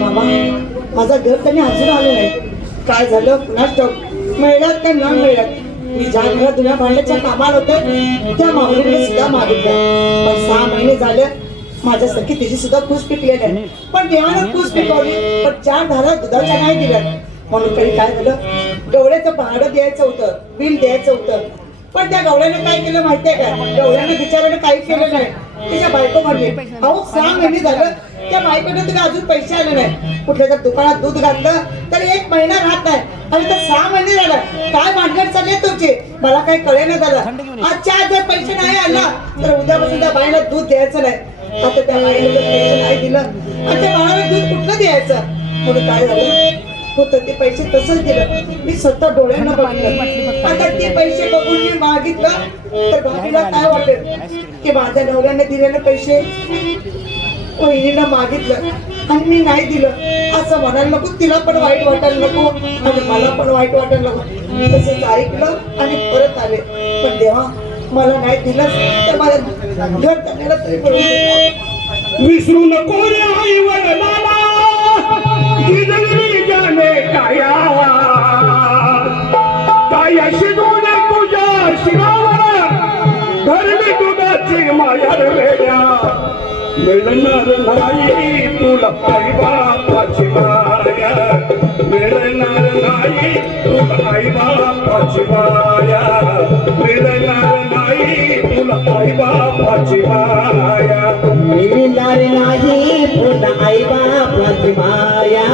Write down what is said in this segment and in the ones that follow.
मामा माझा घर त्यांनी अजून आलो नाही. काय झालं कुणास ठाऊक, मिळत का न मिळत. मी ज्या घरात जुन्या भांड्याच्या कामाला होते त्या मागणीकडे सुद्धा मागितलं, पण 6 महिने झाले माझ्यासारखी तिची सुद्धा खूस पिकलेली आहे. पण देवानं खूस पिकवली, पण 4 धारा दुधाच्या नाही दिल्या. म्हणून तरी काय झालं, गवळ्याचं भाडं द्यायचं होतं, बिल द्यायचं होतं. पण त्या गवळ्यानं काय केलं माहितीये का, गवळ्यानं बिचारानं काही केलं नाही. तिच्या बायको म्हणली, अहो 6 महिने झालं त्या बायकोने तुला अजून पैसे आले नाही. कुठल्या जर दुकानात दूध घातलं तर 1 महिना राहत नाही, आणि तर 6 महिने झालं. काय भानगड चालले तुमचे, मला काही कळेना झालं. आजच्या आज जर पैसे नाही आला तर उद्यापासून त्या बाईला दूध द्यायचं नाही. आता त्या बाईला जर पैसे नाही दिलं आणि त्या बाळाला दूध कुठलं द्यायचं. म्हणून काय झालं होतं, ते पैसे तसंच दिलं. मी स्वतः डोळ्यांना बघितलं. आता ते पैसे बघून मी मागितलं तर भाभीला काय वाटेल की माझ्या नवऱ्याने दिलेले पैसे वहिनीला मागितलं आणि मी नाही दिलं असं म्हणायला नको. तिला पण वाईट वाटायला नको आणि मला पण वाईट वाटायला नको. तसंच ऐकलं आणि परत आले. पण देवा मला नाही दिलं तर मला घर जाण्याला तरी पडून. विसरू नको रे आई वडिलाला, जिजली जाणे कायावा, काया शिजून तुझ्या शिरावर धरली दुधाची माया वेड्या. मिळणार नाही तुला आई बापाची माया, मिळणार नाही तुला आई बापाची माया, मिळणार नाही तुला आई बापाची माया, मिळणार नाही पुन्हा आई बापाची माया,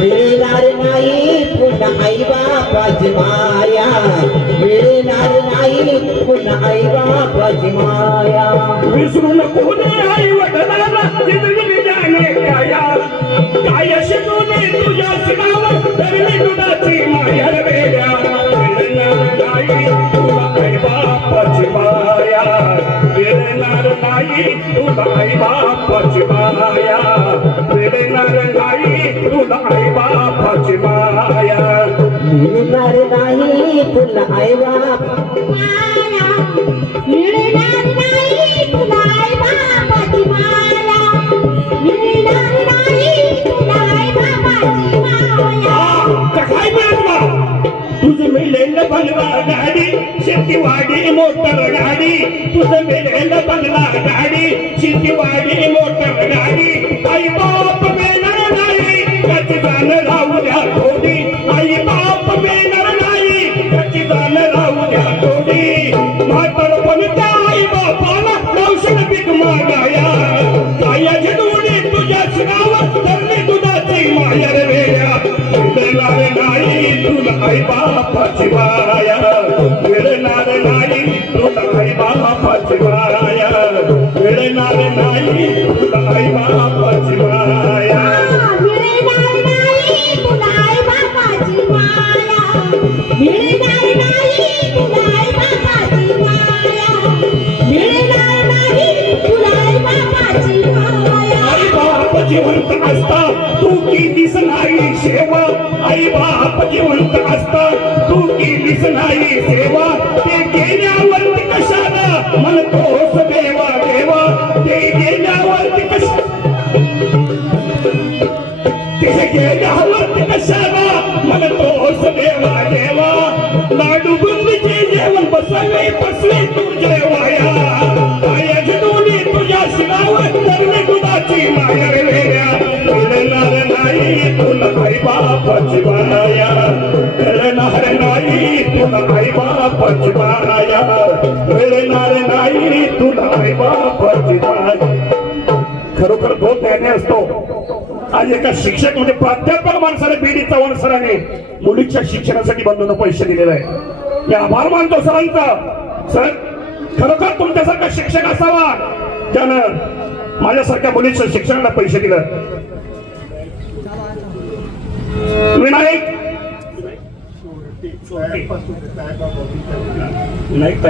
मिळणार नाही पुन्हा आई बापाची माया, मिळणार नाही पुन्हा आई बापाची माया. विसरू नको रे आई वडिलांना, जिजली जाणे काया, काया शिजूने तुझ्या शिरावर धरली दुधाची माया वेड्या. मिळणार नाही तुला आई बापाची माया, मिळणार नाही तुला आई बापाची माया, मिळणार नाही तुला आई बापाची माया, मिळणार नाही तुला आई बाप, मिळणार नाही तुला आई बापाची माया, मिळणार नाही तुला आई बापाची माया. काय मिळवा तुझं मिळेल बंगला गाडी, शेतीवाडी मोटर गाडी, तुझं मिळेल बंगला गाडी, शेतीवाडी मोटर गाडी. आई बाप मिळणार नाही त्याची जाण राहू द्या थोडी, आई बाप मिळणार नाही त्याची जाण राहू द्या थोडी. म्हातार पण त्या आई बापाला औषध पीक मागाया, काया झेडूने तुझ्या शिरावर धरली दुधाची माया रे वेड्या. मिळणार नाही तुला आई बापाची माया, मिळणार नाही तुला आई बापाची माया, मिळणार नाही तुला आई बापाची माया, मिळणार नाही तुला आई बापाची माया, मिळणार नाही तुला आई बापाची माया, मिळणार नाही तुला आई बापाची माया. आई बाप जिवंत असता तू केलीस नाही सेवा, आई बाप जिवंत असता तू केलीस नाही सेवा. ते गेल्यावरती कशाला म्हणतोस देवा देवा, ते गेल्यावरती ते गेल्यावरती कशाला म्हणतोस देवा देवा. लाडू बुंदीचे जेवण बसवे बसवे तू जेवाया, काया झेडूने तुझ्या शिरावर धरली दुधाची माया रे वेड्या. मिळणार नाही तुला आई बापाची माया, मिळणार नाही तुला आई बापाची माया, मिळणार नाही तुला आई बापाची माया. खरोखर तो त्याने असतो. आज एका शिक्षक म्हणजे प्राध्यापक माणसाने बीडी चव्हाण सरांनी मुलीच्या शिक्षणासाठी बंधून पैसे दिलेले आहे. मी आभार मानतो सरांचा. सर खरोखर तुमच्यासारखा शिक्षक असावा ज्यानं माझ्यासारख्या मुलीच्या शिक्षणाला पैसे दिले. विनायक विनायक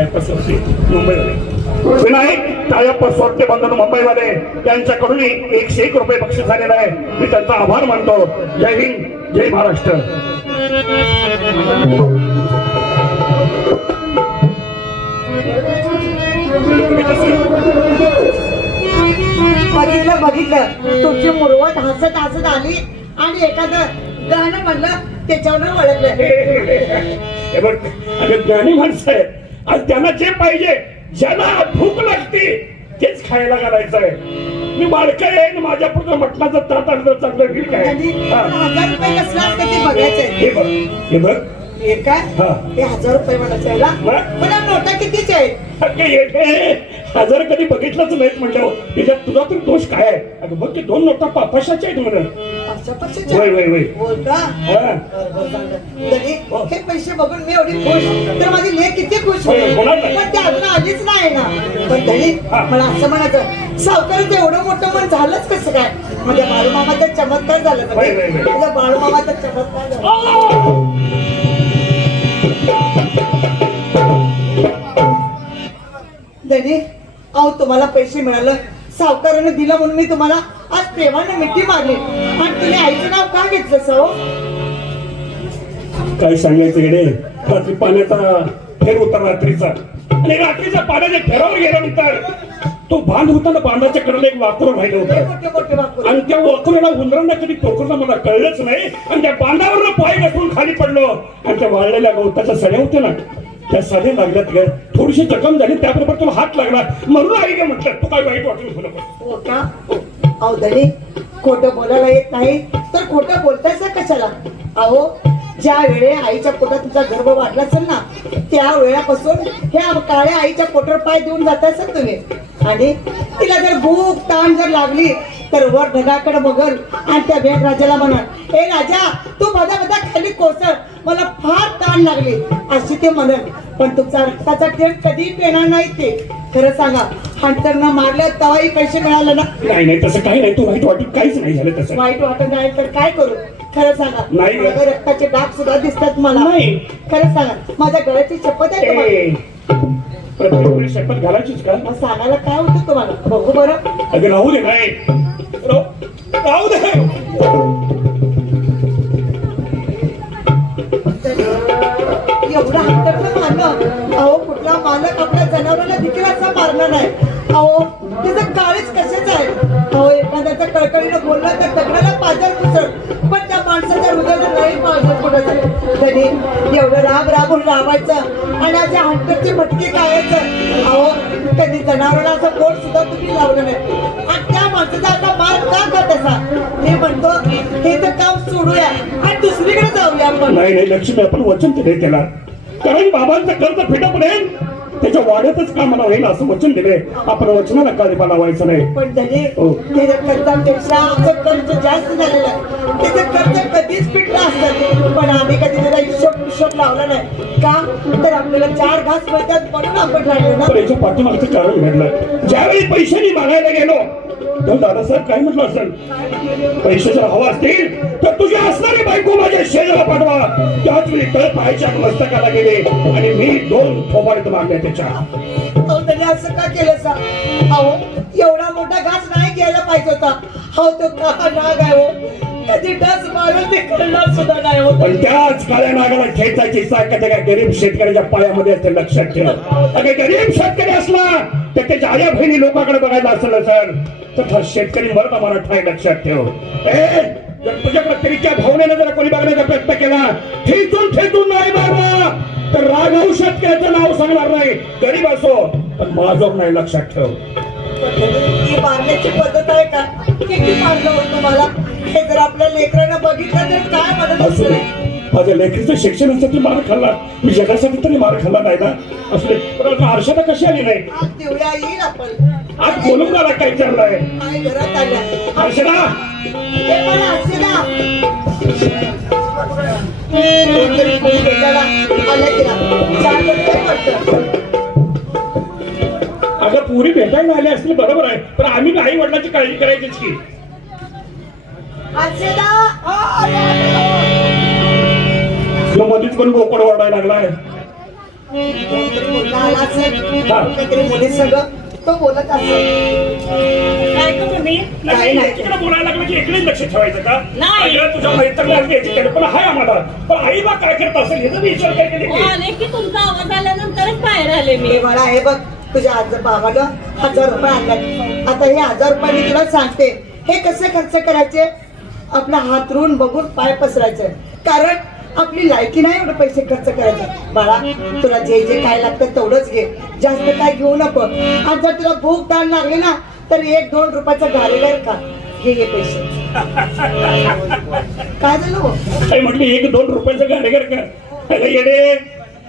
तायप्पा सोडते बंधू मुंबईमध्ये त्यांच्याकडून 101 रुपये बक्षीस झालेलं आहे. मी त्यांचा आभार मानतो. जय हिंद, जय महाराष्ट्र. माझ्या बघितलं तुमची मुरवत हसत हसत आली आणि एखादं गाणं म्हणलं त्याच्यावर ओळखलं. हे बघ अगं ज्ञानी माणसं आहेत आणि त्यांना जे पाहिजे ज्यांना भूक लागते तेच खायला घालायचं आहे. मी बाळका आहे माझ्या पुढचं मटणाचं ताट आणलं चांगलं ठीक आहे. 1000 रुपये कसला असतं ते बघायचंय. हे बघ हे बघ हे काय हा. ते 1000 रुपये म्हणायचं पण नोटा कितीच्या आहेत? 1000 कधी बघितलंच नाहीत म्हटलं त्याच्यात तुझा तर दोष काय आहे? अगं बघ ते 2 नोटा पापाशाच्या आहेत म्हणून. वय वय वय बोलता हे पैसे बघून मी एवढी खुश तर माझी लेक किती खुश होईल. पण ते अजून आलीच नाही ना. पण तरी मला असं म्हणायचं सावकाराचं एवढं मोठं मन झालंच कसं काय? म्हणजे बाळूमामाचा चमत्कार झाला. तुझा बाळूमामाचा चमत्कार झाला. धनी अहो तुम्हाला पैसे मिळालं सावकाराने दिलं म्हणून मी तुम्हाला आज प्रेमाने मिठी मारली आणि तुम्ही आईचं नाव का घेतलं सो? काय सांगायचं येणे रात्री पाण्याचा फेर होता रात्रीचा आणि रात्रीच्या पाण्याच्या फेरावर गेल्यानंतर तो बांध होता ना बांधाच्या कडेला एक वाकुर राहिलं होतं आणि त्या वाकुराला उंदरांना कधी टोकरला मला कळलंच नाही आणि त्या बांधावर पाय घासून खाली पडलो आणि त्या वाळलेल्या गवताच्या सड्या होत्या ना त्या सड्या लागल्यात ग थोडीशी जखम झाली त्याबरोबर तुला हात लागला म्हणून आई का म्हटलं तू काय वाईट वाटून तुला हो का? अहो धनी खोटं बोलायला येत नाही तर खोटं बोलतायच कशाला? अहो ज्या वेळे आईच्या पोटात तुझा गर्भ वाढला असेल ना त्या वेळापासून ह्या काळ्या आईच्या पोटावर पाय देऊन जात असाल तुम्ही आणि तिला जर भूक ताण जर लागली तर वर ढगाकडे बघल आणि त्या भेट राजाला म्हणल ए राजा तू बदा खाली कोसळ मला फार ताण लागली अशी ते म्हणल. पण तुमचा रक्ताचा थेंब कधी पेणार नाही ते खरं सांगा. हंटरनं मारल्या तेव्हाही पैसे मिळाले ना? नाही तसं काही नाही तू वाईट वाटून काहीच नाही झालं तसं. वाईट वाटत नाही तर काय करू खरं सांगा. नाही माझ्या रक्ताचे डाग सुद्धा दिसतात मला. नाही खरं सांगा माझ्या गळ्याची शपथ आहे तुम्हाला. प्रत्येक शपथ घालायचीच का? मग सांगायला काय होतं तुम्हाला बघू बरं. अगं राहू दे नाही राहू दे. एवढा हंटरनं मारलं अहो कुठला मालक आपल्या जनावरांना देखील असा मारला नाही. अहो त्याचं काळीच कशाच आहे. अहो एखाद्याचं कळकळीनं बोललं तर दगडाला पाजर पुसळ पण त्या माणसाच्या हृदयाला नाही पाजर पुढं तरी एवढं राबून राबायचं आणि अशा हंटरचे भटके खायचं. अहो कधी जनावरांना असं बोट सुद्धा तुम्ही लावलं नाही आणि त्या माणसाचा आता मार का करत असा? मी म्हणतो हे तर काम सोडूया आणि दुसरीकडे जाऊया आपण. नाही लक्ष्मी आपण वचन दिले त्याला कारण बाबांचं कर्ज फिटपर्यंत त्याच्या वाड्यातच कामाला होईल असं वचन दिले. आपण वचनाला काळीपा लावायचं नाही. पण त्याने त्याच्या कर्जापेक्षा आमचं कर्ज जास्त झालेलं आहे. त्याचं कर्ज कधीच फिटलं असतं पण आम्ही कधी त्याला हिशोब लावला नाही का तर आपल्याला 4 घास मिळतात म्हणून आपण राहिलो ना. याच्या पाठीमागचं कारण घडलं ज्यावेळी पैशांनी मागायला गेलो तर दादासाहेब काय म्हटलं असेल पैसे जर हवा असतील तर तुझी असणारी बायको माझ्या शेजाला पाठवा. त्याच वेळी तळ पायाच्या मस्तकाला गेले आणि मी 2 थोबाडीत मारले त्याच्या. त्याने असं का केलं सा? अहो एवढा मोठा घास नाही घ्यायला पाहिजे होता. हो तो का नाग आहे हो कधी डस मारून ते करणार सुद्धा नाही होत. पण त्याच काळ्या नागाला खेचायची ताकद एका गरीब शेतकऱ्याच्या पायामध्ये असते लक्षात ठेव. अगं गरीब शेतकरी असला तर त्याच्या आया बहिणी लोकांकडे बघायला असेल तर शेतकरी मरता मराठा आहे लक्षात ठेव. जर तुझ्याकडे तरीच्या भावनेनं जर कोणी बघण्याचा प्रयत्न केला ठेचून नाही मारला तर राघव शेतकऱ्याचं नाव सांगणार नाही गरीब असो पण माझं नाही लक्षात ठेव. ही मारण्याची पद्धत आहे का? किती मारलं होतं मला हे जर आपल्या लेकरांना बघितलं तर काय म्हणत असू दे माझ्या लेखीचं शिक्षणासाठी मार खाल्ला मी जगासाठी तरी मार खाल्ला नाही ना. असले पण हर्षदा कशी आली नाही? आज देऊया येईल आपण आज बोलून मला काय विचारलंय आई घरात आल्या हर्षदा हे पण हर्षदा कोणतरी कोणी भेटायला आलं की ना 4 वर्ष वाटतं. अगं पुरी भेटायला आले असतील बरोबर आहे पण आम्ही आई वडिलांची काळजी करायचीच की. मध्येच पण बोकड ओरडायला लागलाय. मुली सगळं तो बोलत असेल काय नाही तिकडे बोलायला लागलं की इकडे लक्ष ठेवायचं का? नाही. तुझ्या मैत्रिणी याची कल्पना आहे आम्हाला पण आईला काय करत असेल याचा विचार काय केले की? आले की तुमचा आवाज आल्यानंतरच बाहेर आले मी. मला हे बघ तुझ्या आज बाबाला 1000 रुपये आणले आता हे 1000 रुपये मी तुला सांगते, हे कसे खर्च करायचे? आपला हात रुण बघून पाय पसरायचे, कारण आपली लायकी नाही एवढे पैसे खर्च करायचे. बाळा, तुला जे जे काय लागतं तेवढंच घे, जास्त काय घेऊ नको. आणि जर तुला भूक ताण लागली ना तर 1-2 रुपयाचा गारेगार खा, हे पैसे. काय झालं हो? काय म्हटली 1-2 रुपयाचं गाडेगर का? अरे येडे,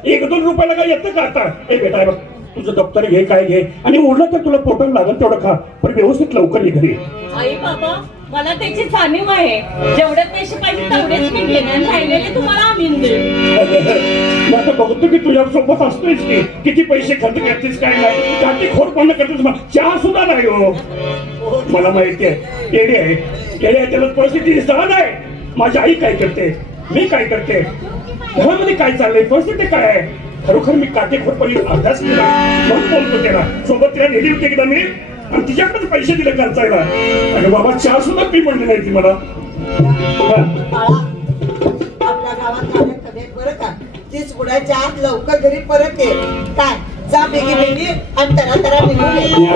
1-2 रुपयाला काय येतं का आता? ए बेटा, हे बघ, तुझं दप्तर घे, काय घे, आणि उरलं तर तुला पोटाला लागेल तेवढं खा, पण व्यवस्थित लवकर ये घरी. आई बाबा, मला त्याची जाणीव आहे. जेवढे पैसे पाहिजे तेवढेच मी घेणार, राहिलेले तुम्हाला आणून देईन. मी आता बघतो की तुझ्या सोबत असतोयच की किती पैसे खर्च करतेस काय नाही, काठी खोडपणा करतेस. चहा सुद्धा नाही हो, मला माहिती आहे. येडे आहे, येडे आहे, त्याला परिस्थिती सहज आहे. माझी आई काय करते, मी काय करते, घरामध्ये काय चाललंय, परिस्थिती काय आहे, खरोखर मी काटेखोरपणे अभ्यास केला म्हणून बोलतो. त्याला सोबत तिला नेली होती एकदा मी, आणि तिच्याकडेच पैसे दिले खर्चायला. अरे बाबा, चहा सुद्धा पी म्हणली नाही ती मला. बाळा, आपल्या गावात राहण्यात कधी बरं का, 30 गुणाच्या आत लवकर घरी परत ये. काय जा बेगी बेगी आणि तरा निघून ये. आणि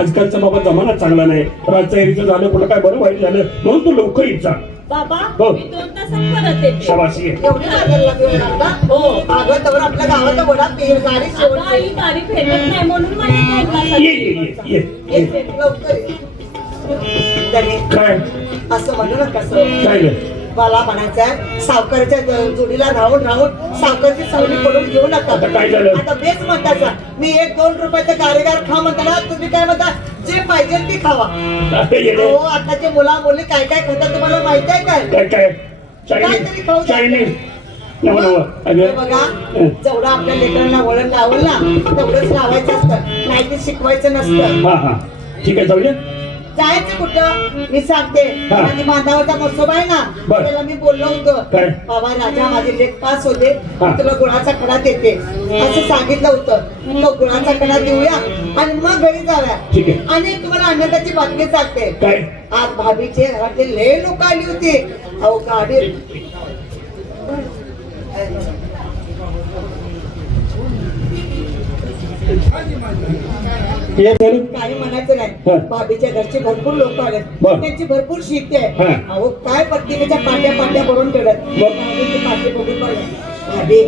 आजकालचा बाबा जमाना चांगला नाही. राजचारीचं झालं, कुठं काय बरं वाईट झालं, म्हणून तू लवकर येत जा. बाबा, हो. मी 2 तासात परत येते. शाबाशी आहे. एवढी लागायला लागली लागला. हो. अगं तवर आपल्या गावाचा वडा गाडी आता शेवट आई गाडी फेकत नाही म्हणून मला 2 तासात ये ये ये ये ये. लवकर ये. त्याने काय असं म्हणू नका सर. काय रे? मला म्हणायचं सावकारच्या जोडीला राहून सावकारची सवली पडून घेऊ नका. आता काय झालं? आता बेस म्हणताचा मी 1-2 रुपयाचा गारेगार खा म्हणताना तुम्ही काय म्हणता, जे पाहिजे ते खावा. अरे येडे. हो, आताचे मुला मुली काय काय खातात तुम्हाला माहिती आहे काय? काय काय काहीतरी खाऊ द्या. चायनीज नव नव. हे अगं बघा, जेवढं आपल्या लेकरांना वळण लावलं ना तेवढंच लावायचं असतं, नाही ते शिकवायचं नसतं. हा हा, ठीक आहे, जाऊया. जायचं कुठं मी सांगते. हा. आणि बांधावरचा मसोबा आहे ना, बर. त्याला मी बोललो होतं, काय? बाबा राजा माझे लेख पास होते, हा. तुला गुळाचा कडा देते असं सांगितलं होतं. तो गुळाचा कडा देऊया आणि मग घरी जाऊया. ठीक आहे. आणि तुम्हाला आनंदाची बातमी सांगते. काय? आज भाभीचे घरातले लय लोक आली होती. अहो गाडी ये झालं? काही म्हणायचं हा. नाही. भाभीच्या घरचे भरपूर लोक आले, बर. त्यांची भरपूर शेती आहे. हा. अहो काय प्रत्येकाच्या पाट्या भरून ठेवल्यात. बर. भाभीचे पाटे बघून बघा, भाभी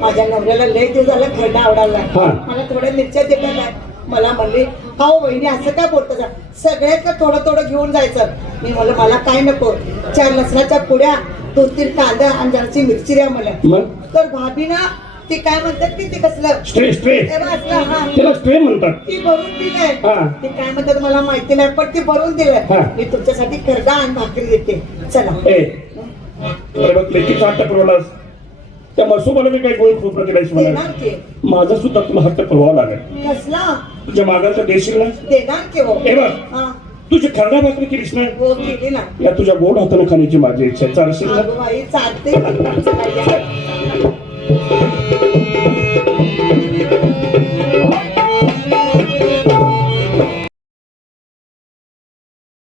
माझ्या नवऱ्याला लय दिवस झालं खरडा आवडायला, हा. मला थोड्या मिरच्या देतात काय? मला म्हणले, हो वहिनी असं काय बोलतं का, सगळ्यात थोडं घेऊन जायचं. मी म्हणलं मला काय नको, 4 लसणाच्या पुड्या, 2-3 कांदा आणि जराची मिरची द्या मला. मग तर भाभी ना ते काय म्हणतात की ते कसलं स्ट्रे स्ट्रे ते बघ असलं, हा त्याला स्ट्रे म्हणतात. ती भरून दिलंय. हा. ते काय म्हणतात मला माहिती नाही, पण ती भरून दिलंय. हा. मी तुमच्यासाठी खरडा आणि भाकरी देते, चला. ए अरे बघ, लेकीचा हट्ट पुरवलास, त्या मसोबाला मी काही गोळी खोबरं दिलायस मला. देणार की माझा सुद्धा तुला हट्ट पुरवावा लागेल. कसला तुझ्या मागाचा देशील ना. देणार की हो. ए बघ, हा तुझी खरडा भाकरी केलीस ना, हो केली ना. या तुझ्या गोड हाताने खाण्याची माझी इच्छा. चालशील ना? अगं बाई चालते. चला, या.